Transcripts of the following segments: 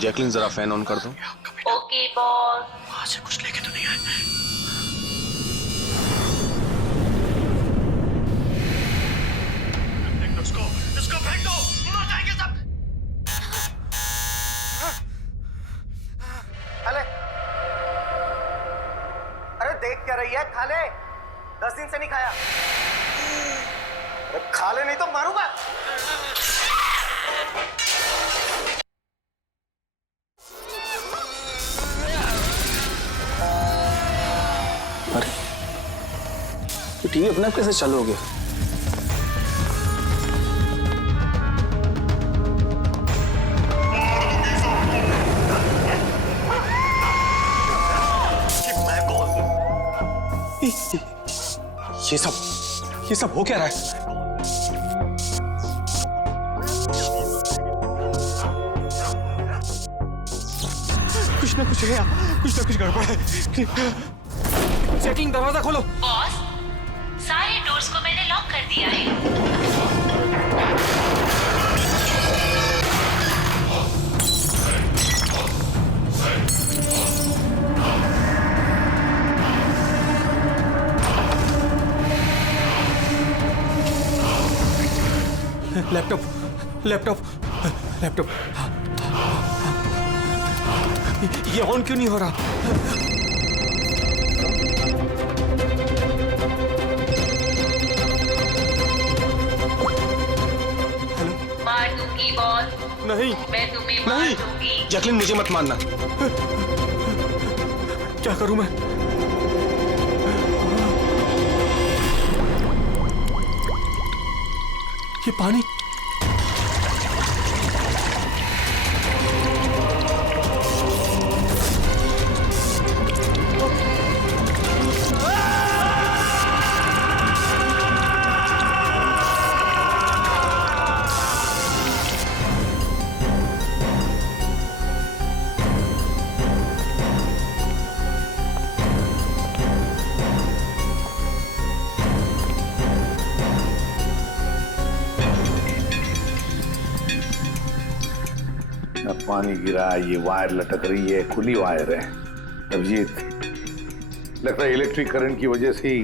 Jacqueline जरा fan on कर दो। Okay boss. वहां से कुछ लेके तो नहीं आए? इसको फेंक दो, मर जाएंगे सब। खाले, अरे देख क्या रही है? खा ले, 10 दिन से नहीं खाया। अरे खा ले नहीं तो मारूंगा। अरे तो टीवी अपने आप कैसे चालू हो गया? ये सब हो क्या रहा है? कुछ ना कुछ है, कुछ ना कुछ गड़बड़ है। जैकलिन दरवाजा खोलो। बॉस, सारे डोर्स को मैंने लॉक कर दिया है। लैपटॉप ये ऑन क्यों नहीं हो रहा? मार दूंगी बॉस, नहीं मैं तुम्हें मार दूंगी। जैकलिन मुझे मत मारना। क्या करूं मैं? ये पानी पानी गिरा, ये वायर लटक रही है, खुली वायर है। अभिजीत, लगता है इलेक्ट्रिक करंट की वजह से ही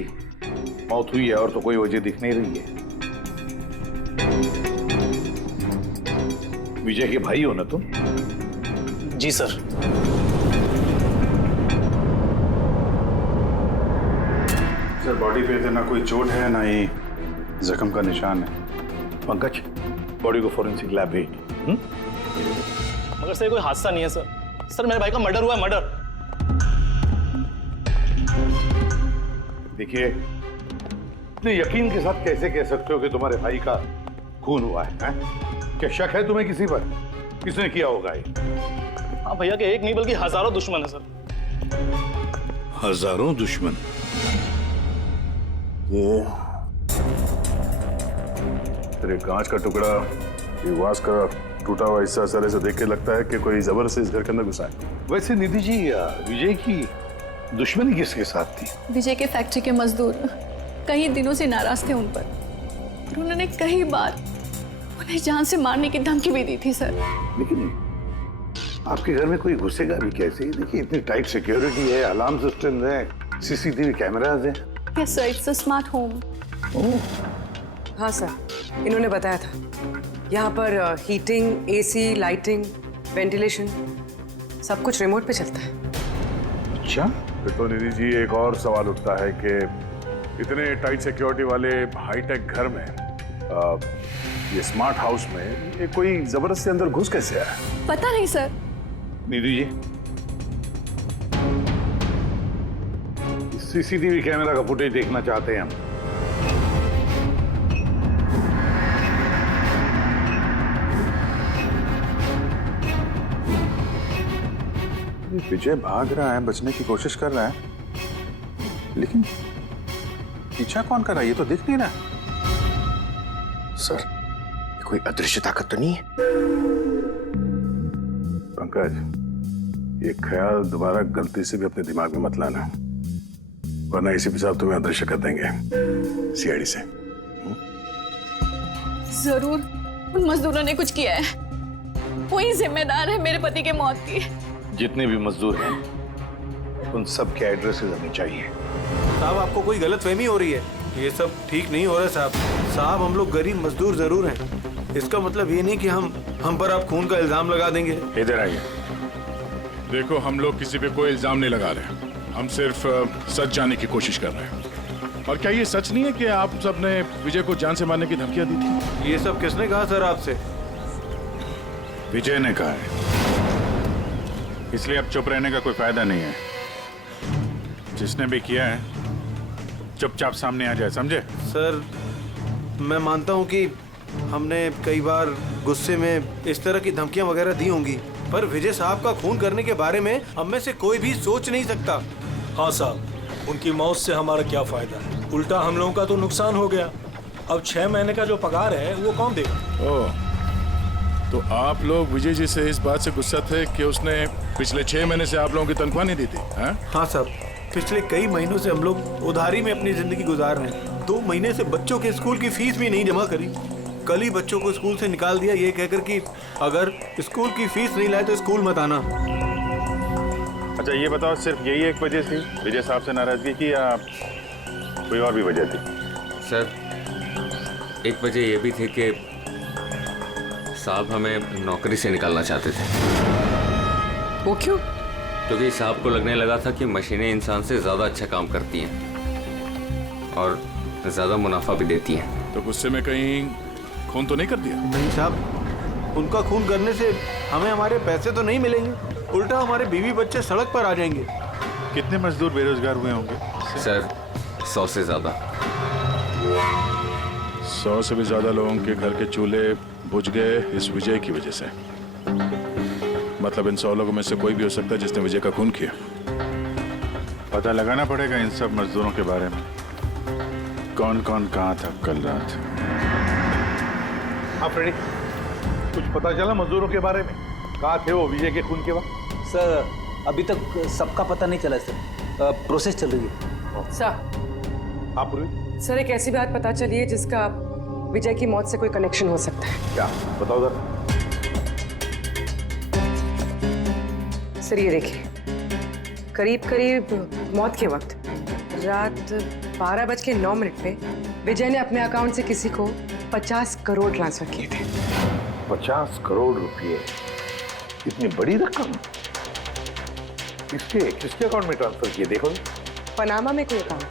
मौत हुई है, और तो कोई वजह दिख नहीं रही है। विजय के भाई हो ना तुम? जी सर। सर बॉडी पे तो ना कोई चोट है ना ही जख्म का निशान है। पंकज, बॉडी को फोरेंसिक लैब भेज। मगर सर कोई हादसा नहीं है सर। सर मेरे भाई का मर्डर हुआ है, मर्डर। देखिए, इतने यकीन के साथ कैसे कह सकते हो कि तुम्हारे भाई का खून हुआ है? क्या शक है तुम्हें किसी पर? किसने किया होगा ये? हाँ भैया के एक नहीं बल्कि हजारों दुश्मन है सर। हजारों दुश्मन? ये तेरे कांच का टुकड़ा, ये वास का टूटा हुआ हिस्सा सर ऐसे देख के लगता है कि कोई जबरदस्ती इस घर के अंदर घुसा है। वैसे निधि जी, विजय की दुश्मनी किसके साथ थी? विजय के फैक्ट्री के मजदूर कई दिनों से नाराज थे उन पर, और उन्होंने कई बार उन्हें जान से मारने की धमकी भी दी थी सर। लेकिन आपके घर में कोई घुसेगा भी कैसे? देखिए, इतनी टाइट सिक्योरिटी है, अलार्म सिस्टम है, सीसीटीवी कैमराज हैं। Yes sir, it's a smart home. हाँ सर, इन्होंने बताया था यहाँ पर हीटिंग, एसी, लाइटिंग, वेंटिलेशन सब कुछ रिमोट पे चलता है। अच्छा, फिर तो निधि जी एक और सवाल उठता है कि इतने टाइट सिक्योरिटी वाले हाईटेक घर में ये स्मार्ट हाउस में ये कोई जबरदस्ती अंदर घुस कैसे आया? पता नहीं sir. Nidhi ji, CCTV camera का फुटेज देखना चाहते हैं हम। विजय भाग रहा है, बचने की कोशिश कर रहा है, लेकिन पीछा कौन कर रहा है? ये तो दिख नहीं रहा। सर, ये कोई अदृश्य ताकत तो नहीं है? पंकज, ये ख्याल दोबारा गलती से भी अपने दिमाग में मत लाना, वरना इसी पे साहब तुम्हें अदृश्य कर देंगे सीआईडी से। जरूर उन मजदूरों ने कुछ किया है। वही जिम्मेदार है मेरे पति के मौत की। जितने भी मजदूर हैं उन सब के एड्रेसेस हमें चाहिए। साहब आपको कोई गलतफहमी हो रही है, ये सब ठीक नहीं हो रहा साहब। साहब हम लोग गरीब मजदूर जरूर हैं, इसका मतलब ये नहीं कि हम पर आप खून का इल्जाम लगा देंगे। इधर आइए। देखो हम लोग किसी पे कोई इल्जाम नहीं लगा रहे, हम सिर्फ सच जानने की कोशिश कर रहे हैं। और क्या ये सच नहीं है कि आप सबने विजय को जान से मारने की धमकियां दी थी? ये सब किसने कहा सर आपसे? विजय ने कहा है, इसलिए अब चुप रहने का कोई फायदा नहीं है। जिसने भी किया है चुपचाप सामने आ जाए, समझे? सर मैं मानता हूँ कि हमने कई बार गुस्से में इस तरह की धमकियां वगैरह दी होंगी, पर विजय साहब का खून करने के बारे में हम में से कोई भी सोच नहीं सकता। हाँ साहब, उनकी मौत से हमारा क्या फायदा है, उल्टा हम लोगों का तो नुकसान हो गया। अब 6 महीने का जो पगार है वो कौन देगा? ओह, तो आप लोग विजय जी से इस बात से गुस्सा थे कि उसने पिछले 6 महीने से आप लोगों की तनख्वाह नहीं दी थी? हाँ साहब, पिछले कई महीनों से हम लोग उधारी में अपनी जिंदगी गुजार रहे हैं। 2 महीने से बच्चों के स्कूल की फीस भी नहीं जमा करी। कल ही बच्चों को स्कूल से निकाल दिया ये कहकर कि अगर स्कूल की फीस नहीं लाए तो स्कूल मत आना। अच्छा ये बताओ, सिर्फ यही एक वजह थी विजय साहब से नाराजगी की या कोई और भी वजह थी? सर एक वजह ये भी थी कि साहब हमें नौकरी से निकालना चाहते थे। वो क्यों? क्योंकि साहब को लगने लगा था कि मशीनें इंसान से ज़्यादा अच्छा काम करती हैं और ज़्यादा मुनाफा भी देती हैं। तो गुस्से में कहीं खून तो नहीं कर दिया? नहीं साहब, उनका खून करने से हमें हमारे पैसे तो नहीं मिलेंगे, उल्टा हमारे बीवी बच्चे सड़क पर आ जाएंगे। कितने मजदूर बेरोजगार हुए होंगे? सर 100 से ज़्यादा। 100 से भी ज़्यादा लोगों के घर के चूल्हे बुझ गए इस विजय की वजह से। मतलब इन 100 लोगों में से कोई भी हो सकता है जिसने विजय का खून किया। पता लगाना पड़ेगा इन सब मजदूरों के बारे में, कौन कौन कहाँ था कल रात। हाँ फ्रेडी, कुछ पता चला मजदूरों के बारे में? कहाँ थे वो विजय के खून के वक्त? सर अभी तक सबका पता नहीं चला सर, प्रोसेस चल रही है। सर आप पूरी सर एक ऐसी बात पता चली है जिसका विजय की मौत से कोई कनेक्शन हो सकता है। क्या बताओ जरा। सर ये देखिए, करीब करीब मौत के वक्त रात 12:09 पे विजय ने अपने अकाउंट से किसी को 50 करोड़ ट्रांसफर किए थे। 50 करोड़ रुपए, इतनी बड़ी रकम किसके अकाउंट में ट्रांसफर किए? देखो पनामा में कोई अकाउंट,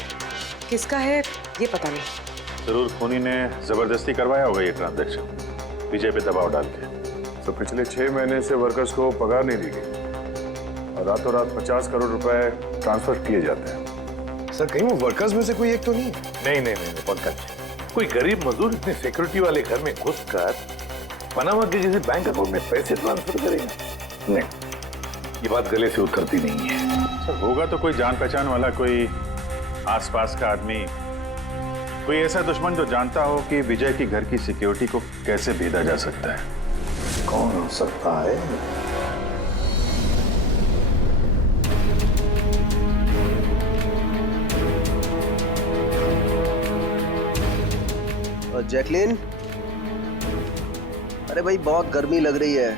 किसका है ये पता नहीं। जरूर खूनी ने जबरदस्ती करवाया होगा ये ट्रांजैक्शन, विजय पे दबाव डाल के। तो पिछले 6 महीने से वर्कर्स को पगार नहीं दी गई और रातों रात 50 करोड़ रुपए ट्रांसफर किए जाते हैं। सर कहीं वो वर्कर्स में से कोई एक तो नहीं? नहीं पंकज, कोई गरीब मजदूर इतने सिक्योरिटी वाले घर में घुसकर पनामा के जैसे बैंक अकाउंट में पैसे ट्रांसफर करेगा? नहीं, ये बात गले से उतरती नहीं है। सर होगा तो कोई जान पहचान वाला, कोई आसपास का आदमी, कोई ऐसा दुश्मन जो जानता हो कि विजय की घर की सिक्योरिटी को कैसे भेदा जा सकता है। कौन हो सकता है? जैकलिन, अरे भाई बहुत गर्मी लग रही है,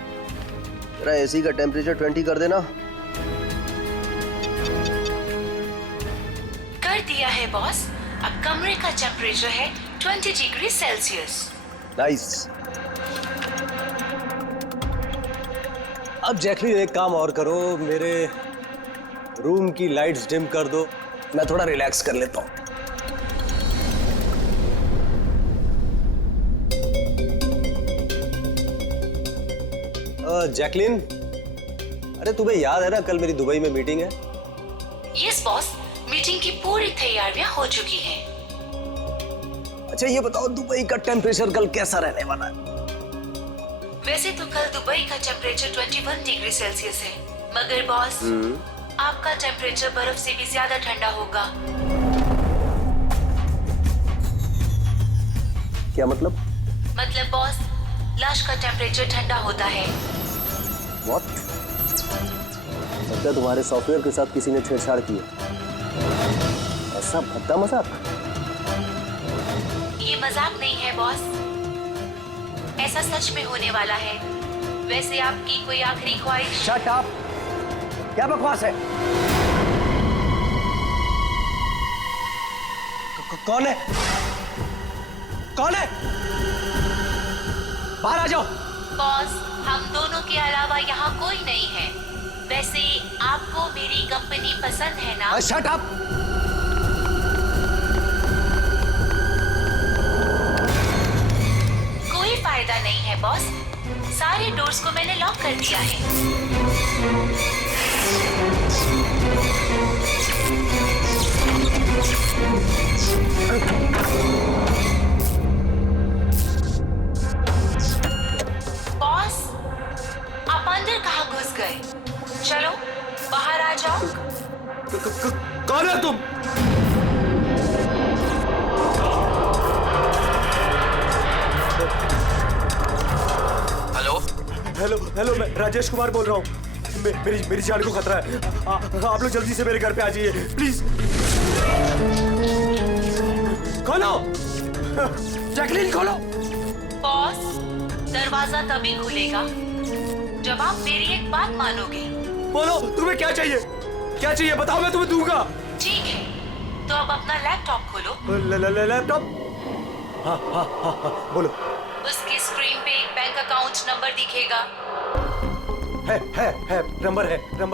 जरा एसी का टेम्परेचर 20 कर देना। कर दिया है बॉस, अब कमरे का टेम्परेचर है 20 डिग्री सेल्सियस। नाइस। अब जैकलिन एक काम और करो, मेरे रूम की लाइट्स डिम कर दो, मैं थोड़ा रिलैक्स कर लेता हूँ। जैकलिन, अरे तुम्हें याद है ना कल मेरी दुबई में मीटिंग है? यस बॉस, मीटिंग की पूरी तैयारियां हो चुकी हैं। अच्छा ये बताओ दुबई का टेम्परेचर कल कैसा रहने वाला है? वैसे तो कल दुबई का टेम्परेचर 21 डिग्री सेल्सियस है, मगर बॉस आपका टेम्परेचर बर्फ से भी ज्यादा ठंडा होगा। क्या मतलब? मतलब बॉस, लाश का टेम्परेचर ठंडा होता है। What? लगता है तुम्हारे सॉफ्टवेयर के साथ किसी ने छेड़छाड़ की है। ऐसा भद्दा मजाक? ये मजाक नहीं है बॉस, ऐसा सच में होने वाला है। वैसे आपकी कोई आखिरी ख्वाहिश? Shut up! क्या बकवास है? कौन है? कौन है? बाहर आ जाओ। बॉस, हम दोनों के अलावा यहाँ कोई नहीं है। वैसे आपको मेरी कंपनी पसंद है ना? Shut up! कोई फायदा नहीं है बॉस, सारे डोर्स को मैंने लॉक कर दिया है। बॉस, आप अंदर कहाँ घुस गए? चलो बाहर आ जाओ। कौन है तुम? हेलो हेलो, मैं राजेश कुमार बोल रहा हूँ। मेरी जान को खतरा है। आप लोग जल्दी से मेरे घर पे आ जाइए प्लीज। खोलो, जैकलीन खोलो। बॉस, दरवाजा तभी खुलेगा जब आप मेरी एक बात मानोगे। बोलो, तुम्हें क्या चाहिए? क्या चाहिए बताओ, मैं तुम्हें दूंगा। ठीक है, तो अब अपना लैपटॉप खोलो। लैपटॉप? हाँ, बोलो। उसकी स्क्रीन पे एक बैंक अकाउंट नंबर दिखेगा। है, नंबर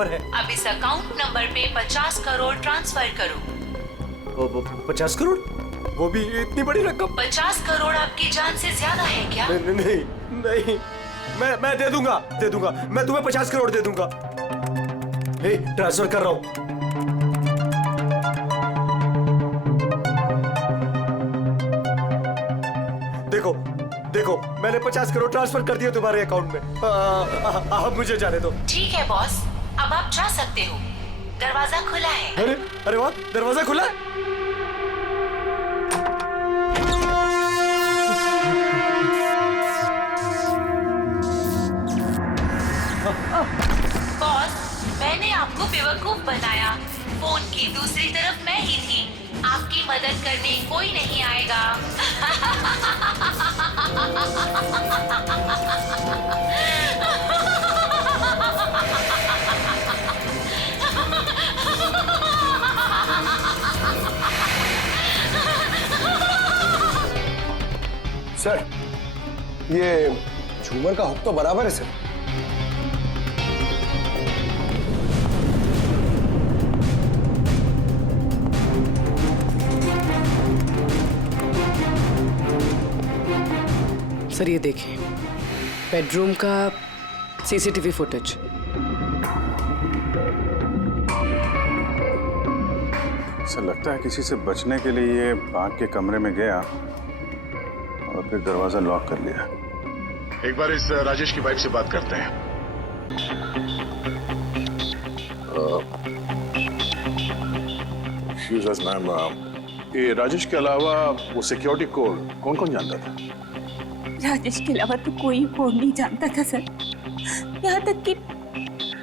है। अब इस अकाउंट नंबर पे 50 करोड़ ट्रांसफर करो। 50 करोड़? वो भी इतनी बड़ी रकम? 50 करोड़ आपकी जान से ज्यादा है क्या? नहीं, मैं दे दूंगा। मैं तुम्हें 50 करोड़ दे दूंगा। ट्रांसफर कर रहा हूँ। देखो, मैंने 50 करोड़ ट्रांसफर कर दिए तुम्हारे अकाउंट में। अब मुझे जाने दो। ठीक है बॉस, अब आप जा सकते हो। दरवाजा खुला है। अरे वाह, दरवाजा खुला है। बॉस, मैंने आपको बेवकूफ बनाया। फोन की दूसरी तरफ मैं ही थी। आपकी मदद करने कोई नहीं आएगा। सर, ये झूमर का हुक तो बराबर है सर। सर ये देखिए, बेडरूम का सीसीटीवी फुटेज। सर लगता है किसी से बचने के लिए ये आग के कमरे में गया और फिर दरवाजा लॉक कर लिया। एक बार इस राजेश की वाइफ से बात करते हैं। मैम, ये राजेश के अलावा वो सिक्योरिटी कोड कौन कौन जानता था? राजेश के अलावा तो कोई कोड नहीं जानता था सर। यहाँ तक कि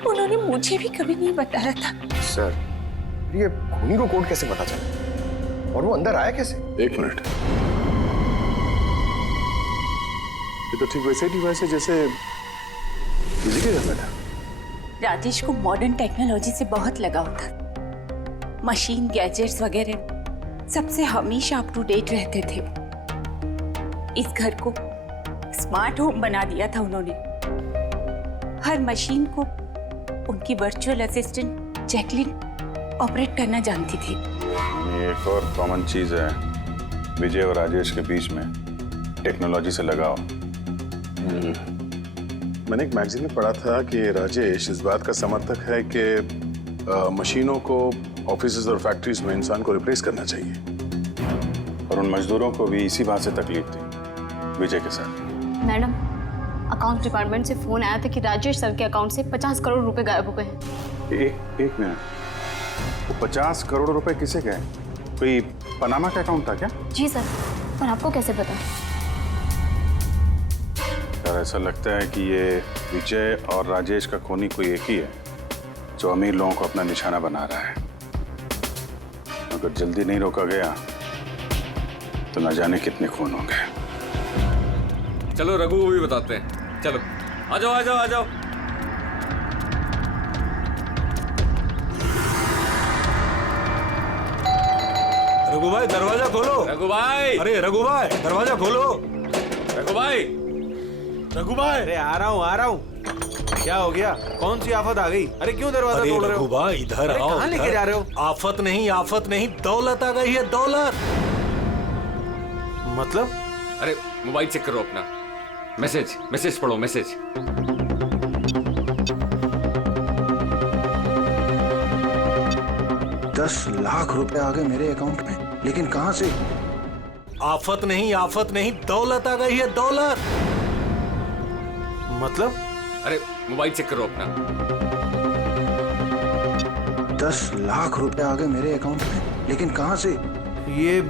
उन्होंने मुझे भी कभी नहीं बताया था। सर, ये खूनी को कोड कैसे पता चला और वो अंदर आया कैसे? एक मिनट, ये तो ठीक वैसे डिवाइस है जैसे किसी के घर में था। राजेश को मॉडर्न टेक्नोलॉजी से बहुत लगाव था। मशीन, गैजेट्स वगैरह सबसे हमेशा अप टू डेट रहते थे। इस घर को स्मार्ट होम बना दिया था उन्होंने। हर मशीन को उनकी वर्चुअल असिस्टेंट जैकलीन ऑपरेट करना जानती थी। एक और कॉमन चीज है विजय और राजेश के बीच में, टेक्नोलॉजी से लगाव। मैंने एक मैगजीन में पढ़ा था कि राजेश इस बात का समर्थक है कि मशीनों को ऑफिसेज और फैक्ट्रीज में इंसान को रिप्लेस करना चाहिए, और उन मजदूरों को भी इसी बात से तकलीफ थी विजय के साथ। मैडम, अकाउंट डिपार्टमेंट से फोन आया था कि राजेश सर के अकाउंट से 50 करोड़ रुपए गायब हो गए हैं। एक मिनट, वो 50 करोड़ रुपए किसे गए? कोई पनामा का अकाउंट था क्या? जी सर, पर आपको कैसे पता? यार ऐसा लगता है कि ये विजय और राजेश का खूनी कोई एक ही है जो अमीर लोगों को अपना निशाना बना रहा है। अगर जल्दी नहीं रोका गया तो न जाने कितने खून होंगे। चलो रघु को भी बताते हैं। चलो। आ जाओ आ जाओ आ जाओ। रघु भाई दरवाजा खोलो। रघु भाई, अरे रघु भाई दरवाजा खोलो। रघु भाई, रघु भाई। अरे आ रहा हूँ। क्या हो गया? कौन सी आफत आ गई? अरे क्यों दरवाजा तोड़ रहे हो? रघु भाई इधर आओ। कहाँ लेके जा रहे हो? आफत नहीं दौलत आ गई है, दौलत। मतलब? अरे मोबाइल चेक करो अपना। मैसेज पढ़ो, मैसेज। 10 लाख रुपए आ गए मेरे अकाउंट में, लेकिन कहां से? आफत नहीं दौलत आ गई है, दौलत। मतलब? अरे मोबाइल चेक करो अपना। 10 लाख रुपए आ गए मेरे अकाउंट में, लेकिन कहां से? ये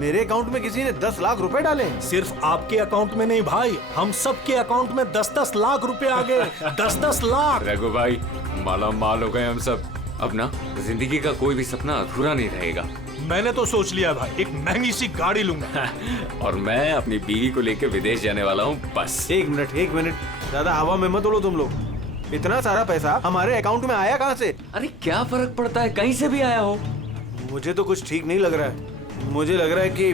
मेरे अकाउंट में किसी ने 10 लाख रुपए डाले? सिर्फ आपके अकाउंट में नहीं भाई, हम सब के अकाउंट में 10-10 लाख रुपए आ गए। 10-10 लाख। रघु भाई माला माल हो गए हम सब। अब ना जिंदगी का कोई भी सपना अधूरा नहीं रहेगा। मैंने तो सोच लिया भाई, एक महंगी सी गाड़ी लूंगा। और मैं अपनी बीवी को लेकर विदेश जाने वाला हूँ बस। एक मिनट, ज्यादा हवा में मत उड़ो तुम लोग। इतना सारा पैसा हमारे अकाउंट में आया कहाँ से? अरे क्या फर्क पड़ता है, कहीं से भी आया हो। मुझे तो कुछ ठीक नहीं लग रहा है। मुझे लग रहा है कि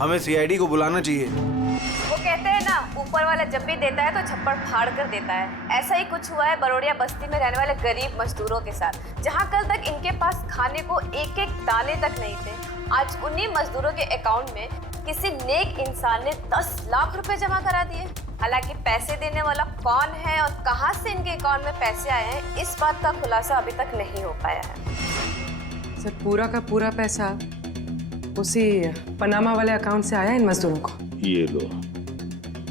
हमें सीआईडी को बुलाना चाहिए। वो कहते हैं ना, ऊपर वाला जब भी देता है तो छप्पड़ फाड़ कर देता है। ऐसा ही कुछ हुआ है बरोड़िया बस्ती में रहने वाले गरीब मजदूरों के साथ, जहां कल तक इनके पास खाने को एक एक दाने तक नहीं थे। आज उन्हीं मजदूरों के अकाउंट में किसी नेक इंसान ने 10 लाख रुपए जमा करा दिए। हालांकि पैसे देने वाला कौन है और कहां से इनके अकाउंट में पैसे आए हैं, इस बात का खुलासा अभी तक नहीं हो पाया है। सर पूरा का पूरा पैसा उसी पनामा वाले अकाउंट से आया इन मजदूरों को। ये लो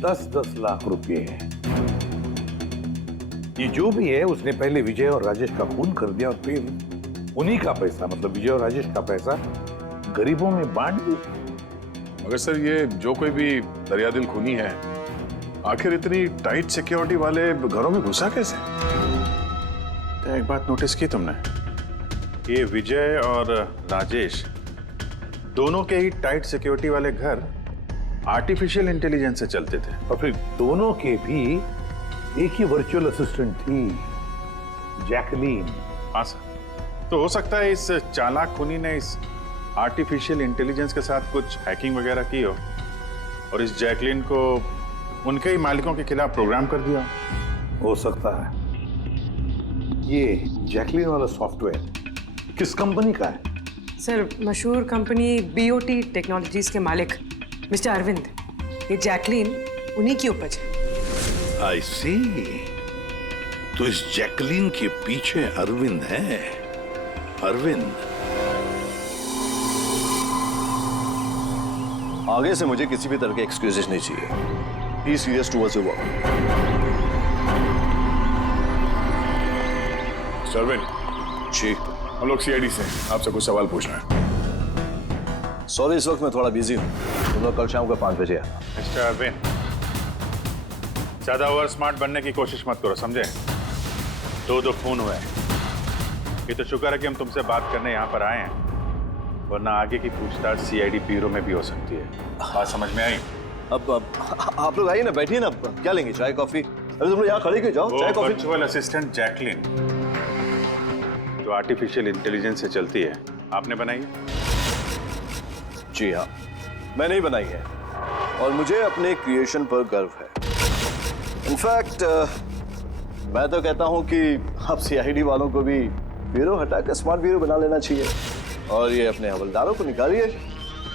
10-10 लाख रुपए है। ये जो भी है उसने पहले विजय और राजेश का खून कर दिया और फिर उन्हीं का पैसा, मतलब विजय और राजेश का पैसा गरीबों में बांट दिया। मगर सर ये जो कोई भी दरियादिल खूनी है, आखिर इतनी टाइट सिक्योरिटी वाले घरों में घुसा कैसे? तो एक बात नोटिस की तुमने, ये विजय और राजेश दोनों के ही टाइट सिक्योरिटी वाले घर आर्टिफिशियल इंटेलिजेंस से चलते थे, और फिर दोनों के भी एक ही वर्चुअल असिस्टेंट थी, जैकलीन। हाँ सर, तो हो सकता है इस चालाक खूनी ने इस आर्टिफिशियल इंटेलिजेंस के साथ कुछ हैकिंग वगैरह की हो और इस जैकलीन को उनके ही मालिकों के खिलाफ प्रोग्राम कर दिया। हो सकता है। ये जैकलीन वाला सॉफ्टवेयर किस कंपनी का है? सर मशहूर कंपनी BOT टेक्नोलॉजीज के मालिक मिस्टर अरविंद, ये जैकलीन उन्हीं की उपज है। आई सी। तो इस जैकलीन के पीछे अरविंद है। अरविंद, आगे से मुझे किसी भी तरह के एक्सक्यूजेस नहीं चाहिए। Be serious towards your work. Arvind ji, हम लोग सीआईडी से आपसे कुछ सवाल पूछना है। सॉरी इस वक्त मैं थोड़ा बिजी हूँ, तुम लोग कल शाम को 5 बजे आना। मिस्टर अरविंद, ज्यादा ओवर स्मार्ट बनने की कोशिश मत करो, समझे? 2 खून हुए। ये तो शुक्र है कि हम तुमसे बात करने यहाँ पर आए हैं, वरना आगे की पूछताछ सीआईडी ब्यूरो में भी हो सकती है। बात समझ में आई? अब आप लोग आइए ना, बैठिए ना, क्या लेंगे, चाय कॉफी? अरे तुम लोग यहाँ खड़े क्यों, जाओ चाय कॉफी। वर्चुअल असिस्टेंट जैकलीन जो आर्टिफिशियल इंटेलिजेंस से चलती है, आपने बनाई है? जी हाँ, मैंने ही बनाई है और मुझे अपने क्रिएशन पर गर्व है। इनफैक्ट मैं तो कहता हूँ कि आप सीआईडी वालों को भी ब्यूरो हटाकर स्मार्ट ब्यूरो बना लेना चाहिए और ये अपने हवलदारों को निकालिए,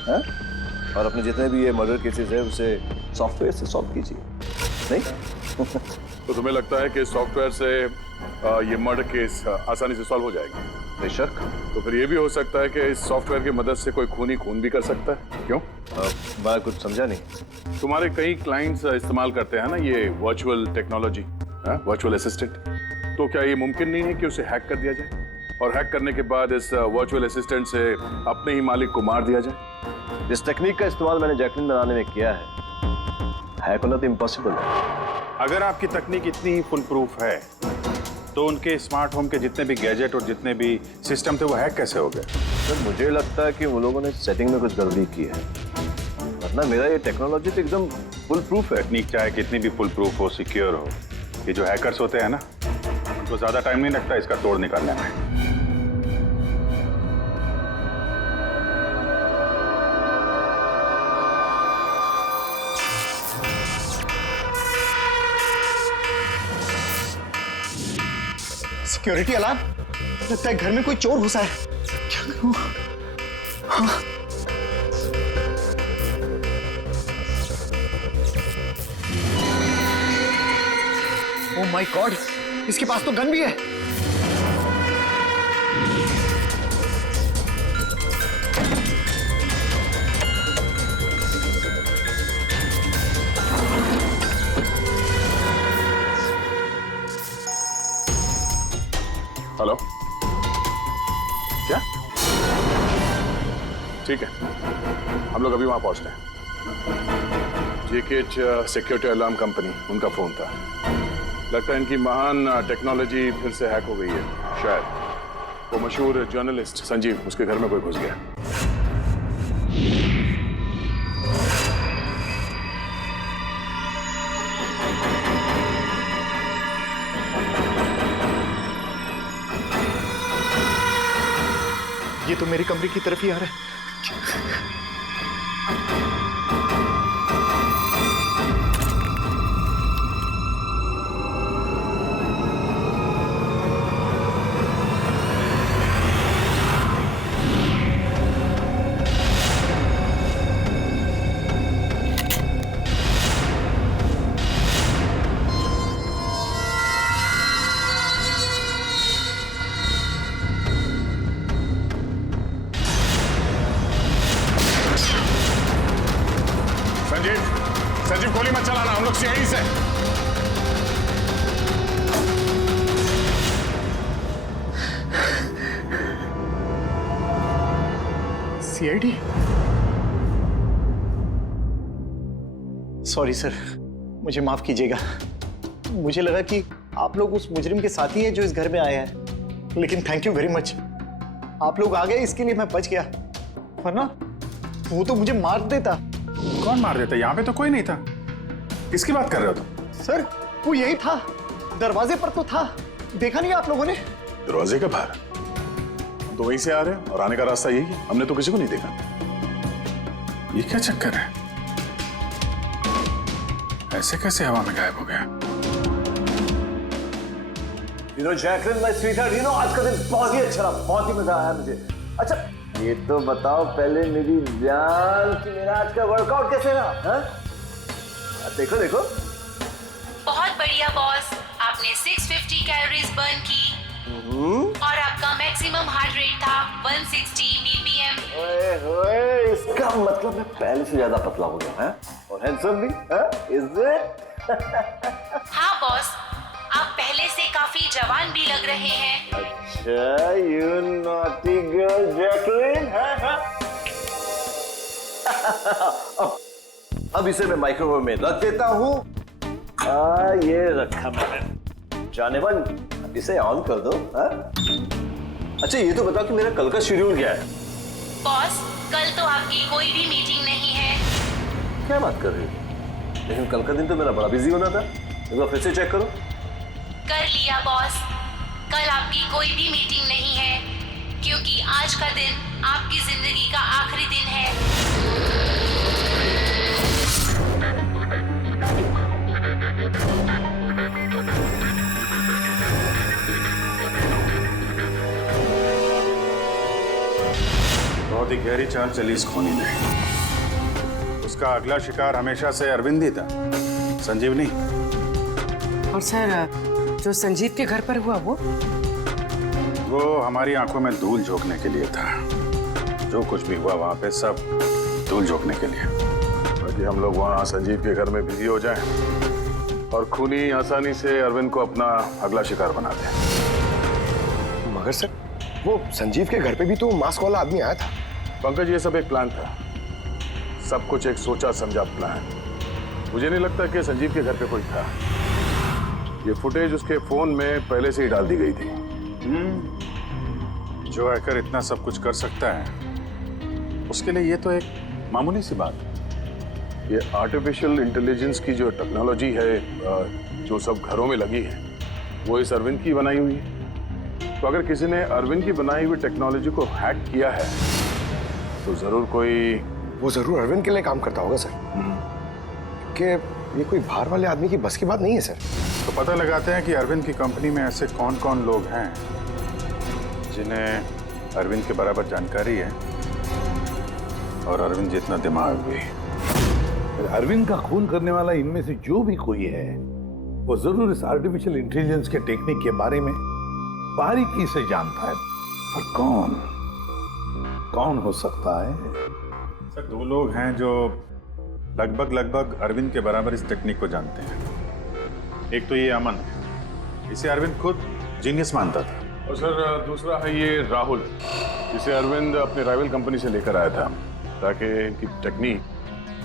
हैं? और अपने जितने भी ये मर्डर केसेस है उसे सॉफ्टवेयर से सॉल्व कीजिए, नहीं? तो तुम्हें लगता है कि सॉफ्टवेयर से ये मर्डर केस आसानी से सॉल्व हो जाएगा? बेशक। तो फिर ये भी हो सकता है कि इस सॉफ्टवेयर की मदद से कोई खूनी खून भी कर सकता है। क्यों? मैं कुछ समझा नहीं। तुम्हारे कई क्लाइंट्स इस्तेमाल करते हैं ना ये वर्चुअल टेक्नोलॉजी, वर्चुअल असिस्टेंट। तो क्या ये मुमकिन नहीं है कि उसे हैक कर दिया जाए और हैक करने के बाद इस वर्चुअल असिस्टेंट से अपने ही मालिक को मार दिया जाए? इस टेक्निक का इस्तेमाल मैंने जैकलीन बनाने में किया है, हैक होना तो इम्पॉसिबल है। अगर आपकी तकनीक इतनी ही फुल प्रूफ है तो उनके स्मार्ट होम के जितने भी गैजेट और जितने भी सिस्टम थे वो हैक कैसे हो गए? सर मुझे लगता है कि वो लोगों ने सेटिंग में कुछ गड़बड़ी की है, वरना मेरा ये टेक्नोलॉजी तो एकदम फुल प्रूफ है। टेक्निक चाहे कितनी भी फुल प्रूफ हो, सिक्योर हो, ये जो हैकर्स होते हैं ना, उनको ज्यादा टाइम नहीं लगता इसका तोड़ निकालने में। सिक्योरिटी अलार्म, लगता है घर में कोई चोर घुसा है। क्या करूं? हाँ। ओह माय गॉड, इसके पास तो गन भी है। हेलो, क्या? ठीक है, हम लोग अभी वहां पहुंचते हैं। जेकेएच सिक्योरिटी अलार्म कंपनी, उनका फोन था। लगता है इनकी महान टेक्नोलॉजी फिर से हैक हो गई है। शायद वो मशहूर जर्नलिस्ट संजीव, उसके घर में कोई घुस गया। ये तो मेरी कमरे की तरफ ही आ रहा है। संजीव, गोली मत चलाना, हम लोग सीआईडी से। सीआईडी? सॉरी सर, मुझे माफ कीजिएगा। मुझे लगा कि आप लोग उस मुजरिम के साथी हैं जो इस घर में आए हैं, लेकिन थैंक यू वेरी मच। आप लोग आ गए, इसके लिए मैं बच गया, वरना वो तो मुझे मार देता। कौन मार देता? यहाँ पे तो कोई नहीं था। किसकी बात कर रहे हो तुम? सर, वो यही था, दरवाजे पर तो था। देखा नहीं आप लोगों ने? दरवाजे के बाहर हम तो वहीं से आ रहे हैं और आने का रास्ता यही है। हमने तो किसी को नहीं देखा। ये क्या चक्कर है? ऐसे कैसे हवा में गायब हो गया? जैकलिन माय स्वीटहार्ट, आज का दिन बहुत ही अच्छा रहा, बहुत ही मजा आया मुझे। अच्छा ये तो बताओ पहले मेरी जान कि मेरा आज का वर्कआउट कैसे रहा? देखो देखो। बहुत बढ़िया बॉस, आपने 650 कैलोरीज बर्न की और आपका मैक्सिमम हार्ट रेट था 160 बीपीएम। ओए, इसका मतलब मैं पहले से ज्यादा पतला हो गया है और हैंडसम भी, इज इट? हाँ बॉस, आप पहले से काफी जवान भी लग रहे हैं। अच्छा, you naughty girl जैकलिन, अब इसे मैं माइक्रोवेव में रख देता हूँ। ये रखा मैंने। जाने मन, इसे ऑन कर दो। अच्छा ये तो बताओ कि मेरा कल का शेड्यूल क्या है? बॉस, कल तो आपकी कोई भी मीटिंग नहीं है। क्या बात कर रही हो? लेकिन कल का दिन तो मेरा बड़ा बिजी होना था। एक बार फिर से चेक करो। कर लिया बॉस, कल आपकी कोई भी मीटिंग नहीं है, क्योंकि आज का दिन आपकी जिंदगी का आखिरी दिन है। बहुत ही गहरी चाल चली इस खूनी ने। उसका अगला शिकार हमेशा से अरविंद ही था, संजीव नहीं। और सर, जो संजीव के घर पर हुआ वो हमारी आंखों में धूल झोंकने के लिए था। जो कुछ भी हुआ वहां पे सब धूल झोंकने के लिए। बाकी हम लोग वहां संजीव के घर में बिजी हो जाएं और खूनी आसानी से अरविंद को अपना अगला शिकार बना दे। मगर सर, वो संजीव के घर पे भी तो मास्क वाला आदमी आया था। पंकज, ये सब एक प्लान था, सब कुछ एक सोचा समझा प्लान। मुझे नहीं लगता कि संजीव के घर पे कोई था। ये फुटेज उसके फोन में पहले से ही डाल दी गई थी। जो हैकर इतना सब कुछ कर सकता है, उसके लिए ये तो एक मामूली सी बात है। ये आर्टिफिशियल इंटेलिजेंस की जो टेक्नोलॉजी है जो सब घरों में लगी है वो इस अरविंद की बनाई हुई है। तो अगर किसी ने अरविंद की बनाई हुई टेक्नोलॉजी को हैक किया है तो जरूर कोई, वो जरूर अरविंद के लिए काम करता होगा सर, कि ये कोई बाहर वाले आदमी की बस की बात नहीं है सर। तो पता लगाते हैं कि अरविंद की कंपनी में ऐसे कौन कौन लोग हैं जिन्हें अरविंद के बराबर जानकारी है और अरविंद जितना दिमाग भी। अरविंद का खून करने वाला इनमें से जो भी कोई है वो जरूर इस आर्टिफिशियल इंटेलिजेंस के टेक्निक के बारे में बारीकी से जानता है। पर कौन हो सकता है? सर 2 लोग हैं जो लगभग अरविंद के बराबर इस टेक्निक को जानते हैं। एक तो ये अमन, इसे अरविंद खुद जीनियस मानता था, और सर दूसरा है ये राहुल, जिसे अरविंद अपने राइवल कंपनी से लेकर आया था ताकि इनकी टेक्निक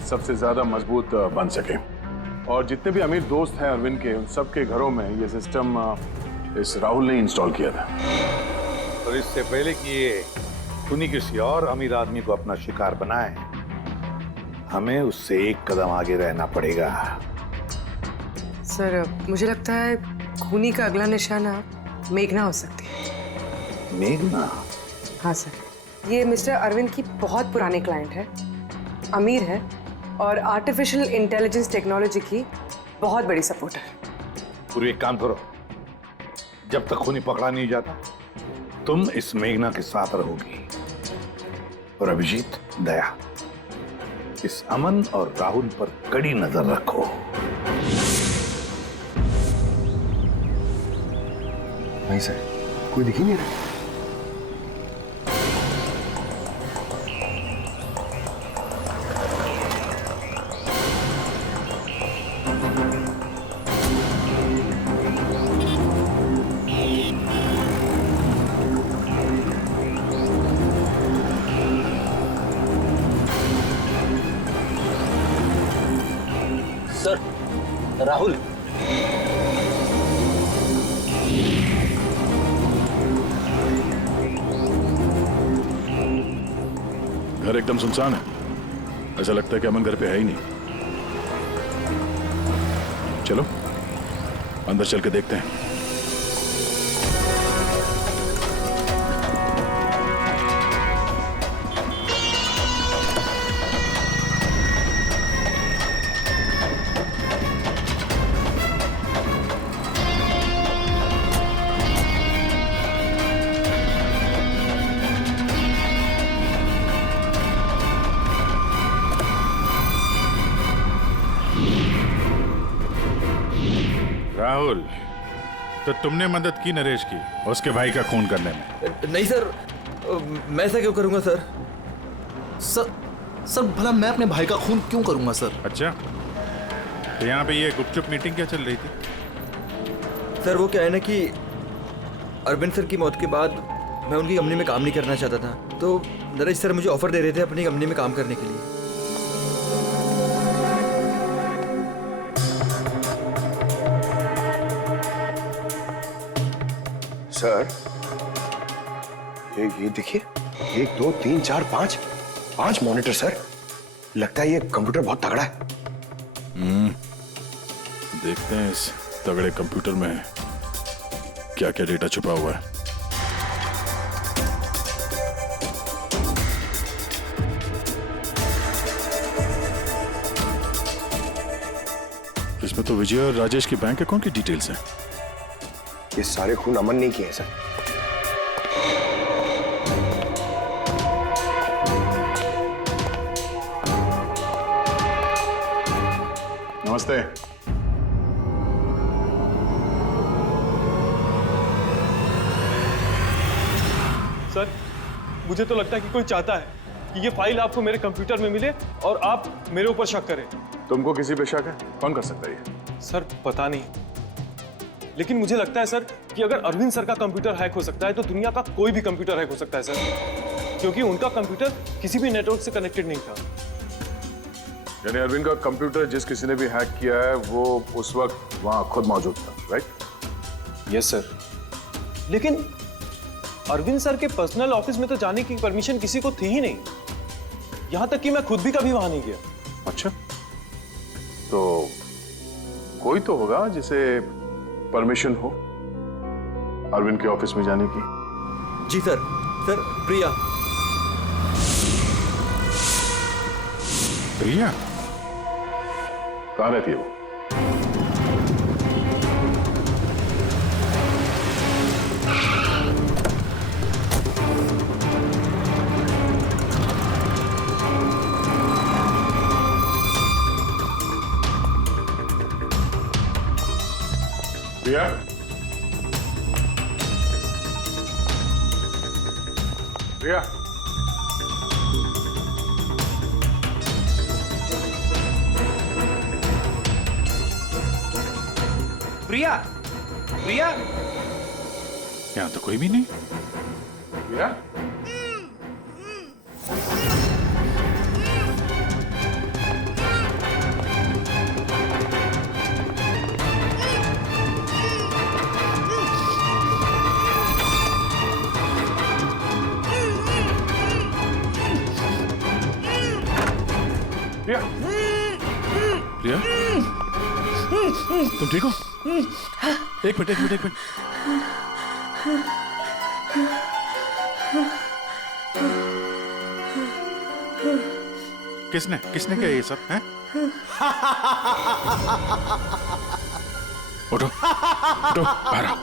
सबसे ज्यादा मजबूत बन सके। और जितने भी अमीर दोस्त हैं अरविंद के, उन सबके घरों में ये सिस्टम इस राहुल ने इंस्टॉल किया था। और इससे पहले कि ये खूनी किसी और अमीर आदमी को अपना शिकार बनाए, हमें उससे एक कदम आगे रहना पड़ेगा। सर मुझे लगता है खूनी का अगला निशाना मेघना हो सकती है। मेघना? हाँ सर, ये मिस्टर अरविंद की बहुत पुरानी क्लाइंट है, अमीर है और आर्टिफिशियल इंटेलिजेंस टेक्नोलॉजी की बहुत बड़ी सपोर्टर। पूरी एक काम करो, जब तक खूनी पकड़ा नहीं जाता तुम इस मेघना के साथ रहोगी, और अभिजीत, दया, इस अमन और राहुल पर कड़ी नजर रखो। नहीं सर, कोई दिख ही नहीं रहा। सर राहुल, घर एकदम सुनसान है, ऐसा लगता है कि अमन घर पे है ही नहीं। चलो अंदर चल के देखते हैं। राहुल, तो तुमने मदद की नरेश की उसके भाई का खून करने में? नहीं सर, मैं ऐसा क्यों करूंगा सर? सर भला मैं अपने भाई का खून क्यों करूंगा सर? अच्छा, तो यहाँ पे ये गुपचुप मीटिंग क्या चल रही थी? सर वो क्या है ना कि अरविंद सर की मौत के बाद मैं उनकी कंपनी में काम नहीं करना चाहता था, तो नरेश सर मुझे ऑफर दे रहे थे अपनी कंपनी में काम करने के लिए। सर ये देखिए, 1 2 3 4 5 मॉनिटर सर। लगता है ये कंप्यूटर बहुत तगड़ा है। देखते हैं इस तगड़े कंप्यूटर में क्या क्या डेटा छुपा हुआ है। इसमें तो विजय और राजेश की बैंक अकाउंट की डिटेल्स हैं। ये सारे खून अमन नहीं किए हैं सर। नमस्ते। सर मुझे तो लगता है कि कोई चाहता है कि ये फाइल आपको मेरे कंप्यूटर में मिले और आप मेरे ऊपर शक करें। तुमको किसी पे शक है? कौन कर सकता है ये? सर पता नहीं, लेकिन मुझे लगता है सर कि अगर अरविंद सर का कंप्यूटर हैक हो सकता है तो दुनिया का कोई भी कंप्यूटर हैक हो सकता है सर, क्योंकि उनका कंप्यूटर किसी भी नेटवर्क से कनेक्टेड नहीं था। यानी अरविंद का कंप्यूटर जिस किसी ने भी हैक किया है वो उस वक्त वहां खुद मौजूद था, राइट? यस सर, लेकिन अरविंद सर के पर्सनल ऑफिस में तो जाने की परमिशन किसी को थी ही नहीं, यहां तक कि मैं खुद भी कभी वहां नहीं गया। अच्छा, तो कोई तो होगा जिसे परमिशन हो अरविंद के ऑफिस में जाने की। जी सर। सर प्रिया। प्रिया कहाँ रहती है वो? प्रिया? प्रिया? प्रिया, प्रिया, यहाँ तो कोई भी नहीं। प्रिया? प्रिया? प्रिया? तुम ठीक हो? एक मिनट। किसने किया ये सब है? उठो बाहर आओ।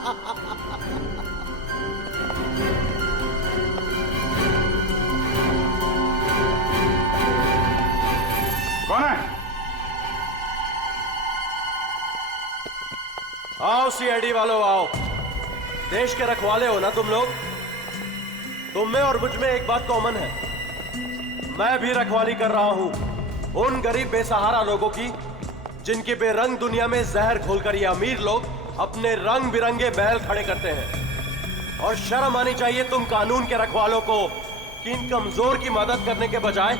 कौन है? आओ सीआईडी वालों आओ। देश के रखवाले हो ना तुम लोग। तुम में और मुझ में एक बात कॉमन है, मैं भी रखवाली कर रहा हूं उन गरीब बेसहारा लोगों की जिनकी बेरंग दुनिया में जहर खोलकर ये अमीर लोग अपने रंग बिरंगे बैल खड़े करते हैं। और शर्म आनी चाहिए तुम कानून के रखवालों को कि इन कमजोर की मदद करने के बजाय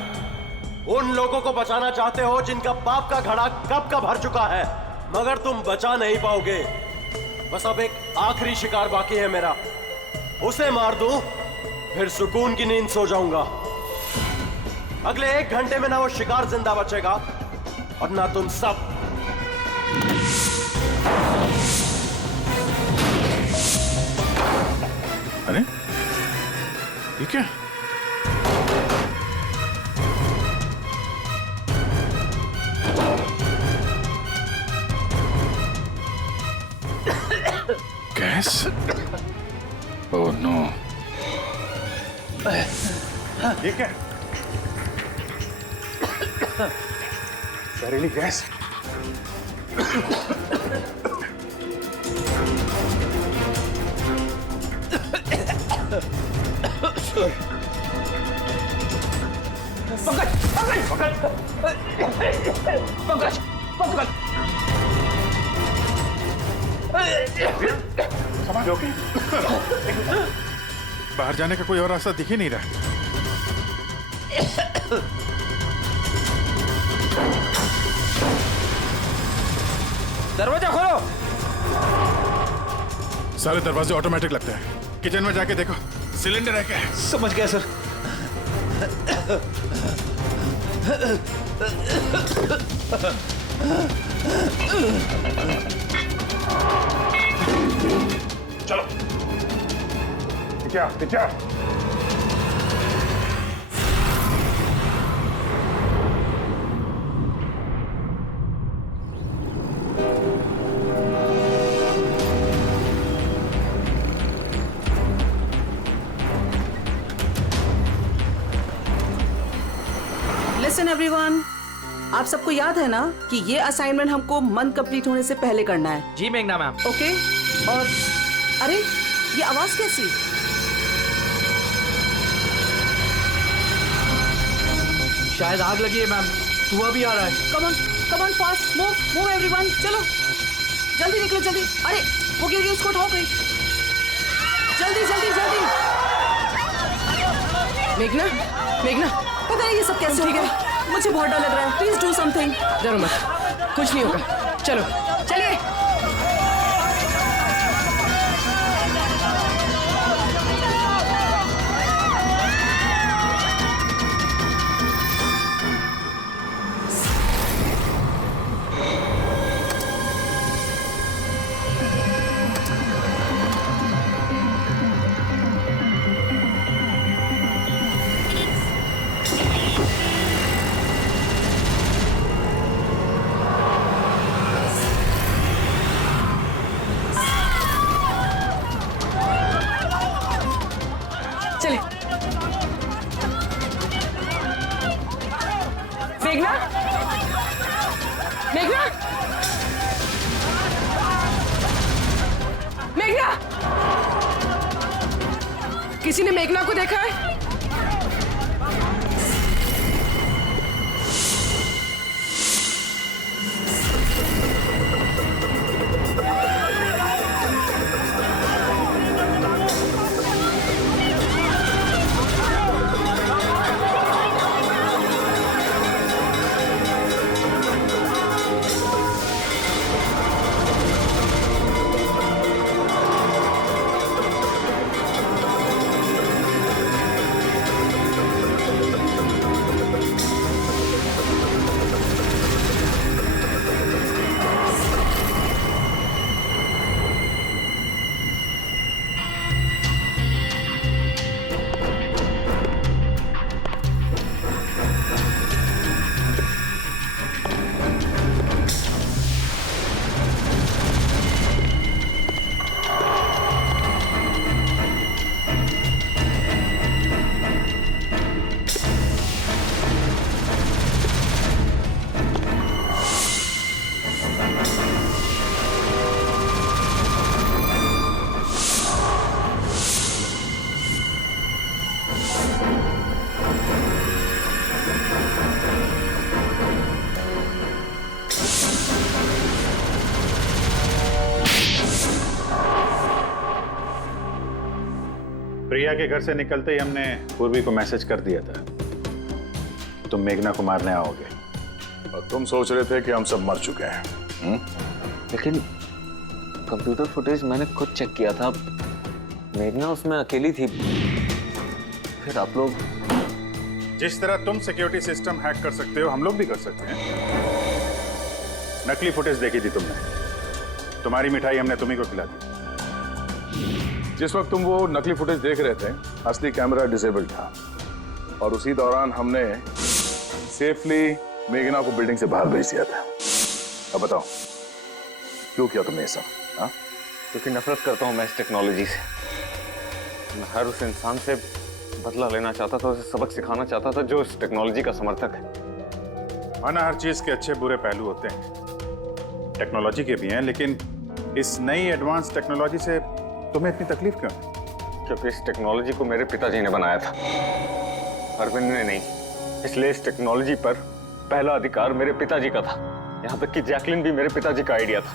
उन लोगों को बचाना चाहते हो जिनका पाप का घड़ा कब का भर चुका है, मगर तुम बचा नहीं पाओगे। बस अब एक आखिरी शिकार बाकी है मेरा, उसे मार दूं फिर सुकून की नींद सो जाऊंगा। अगले 1 घंटे में ना वो शिकार जिंदा बचेगा और ना तुम सब। अरे ये क्या? गैस? Oh no. ये क्या? जहरीली गैस। पंकज समझ लो कि बाहर जाने का कोई और रास्ता दिख ही नहीं रहा। दरवाजा खोलो। सारे दरवाजे ऑटोमेटिक लगते हैं। किचन में जाके देखो सिलेंडर है क्या? समझ गया सर। चलो पीछे। लिसन एवरीवन, आप सबको याद है ना कि ये असाइनमेंट हमको मंथ कंप्लीट होने से पहले करना है। जी मेघना मैम। ओके। और अरे ये आवाज कैसी? शायद आग लगी है मैम, धुआं भी आ रहा है। Come on fast, move everyone, चलो जल्दी निकलो जल्दी। अरे वो गिर गई, उसको उठाओ कोई, जल्दी। मेघना पता नहीं ये सब कैसे हो गया। मुझे बहुत डर लग रहा है, प्लीज डू समथिंग। डरो मत, कुछ नहीं होगा। चलो चलिए। मेघना, मेघना, मेघना, किसी ने मेघना को देखा है? प्रिया के घर से निकलते ही हमने पूर्वी को मैसेज कर दिया था तुम मेघना को मारने आओगे, और तुम सोच रहे थे कि हम सब मर चुके हैं। लेकिन कंप्यूटर फुटेज मैंने खुद चेक किया था, मेघना उसमें अकेली थी। फिर आप लोग जिस तरह तुम सिक्योरिटी सिस्टम हैक कर सकते हो हम लोग भी कर सकते हैं। नकली फुटेज देखी थी तुमने, तुम्हारी मिठाई हमने तुम्ही को खिला दी। जिस वक्त तुम वो नकली फुटेज देख रहे थे असली कैमरा डिसेबल था, और उसी दौरान हमने सेफली मेघना को बिल्डिंग से बाहर भेज दिया था। अब बताओ क्यों किया तुमने ये सब? हाँ, क्योंकि नफरत करता हूं मैं इस टेक्नोलॉजी से। मैं हर उस इंसान से बदला लेना चाहता था, उसे सबक सिखाना चाहता था जो इस टेक्नोलॉजी का समर्थक है। माना हर चीज के अच्छे बुरे पहलू होते हैं, टेक्नोलॉजी के भी हैं, लेकिन इस नई एडवांस टेक्नोलॉजी से तुम्हें इतनी तकलीफ क्यों है? क्योंकि इस टेक्नोलॉजी को मेरे पिताजी ने बनाया था, अरविंद ने नहीं। इसलिए इस टेक्नोलॉजी पर पहला अधिकार मेरे पिताजी का था। यहाँ तक कि जैकलिन भी मेरे पिताजी का आइडिया था।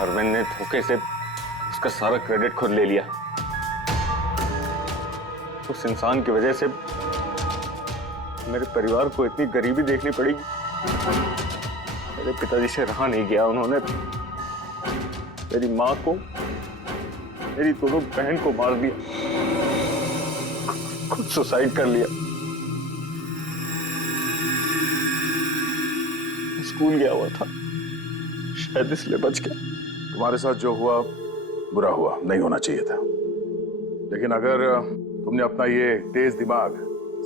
अरविंद ने धोखे से उसका सारा क्रेडिट खुद ले लिया। उस इंसान की वजह से मेरे परिवार को इतनी गरीबी देखनी पड़ी। मेरे पिताजी से रहा नहीं गया, उन्होंने मेरी माँ को, मेरी दोनों बहन को मार दिया, खुद सुसाइड कर लिया। स्कूल गया हुआ था, शायद इसलिए बच गया। तुम्हारे साथ जो हुआ बुरा हुआ, नहीं होना चाहिए था। लेकिन अगर तुमने अपना ये तेज दिमाग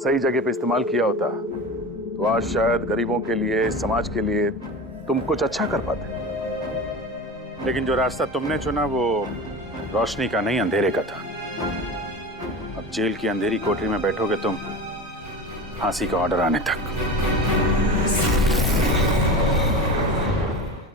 सही जगह पे इस्तेमाल किया होता तो आज शायद गरीबों के लिए, समाज के लिए तुम कुछ अच्छा कर पाते। लेकिन जो रास्ता तुमने चुना वो रोशनी का नहीं, अंधेरे का था। अब जेल की अंधेरी कोठरी में बैठोगे तुम फांसी का ऑर्डर आने तक।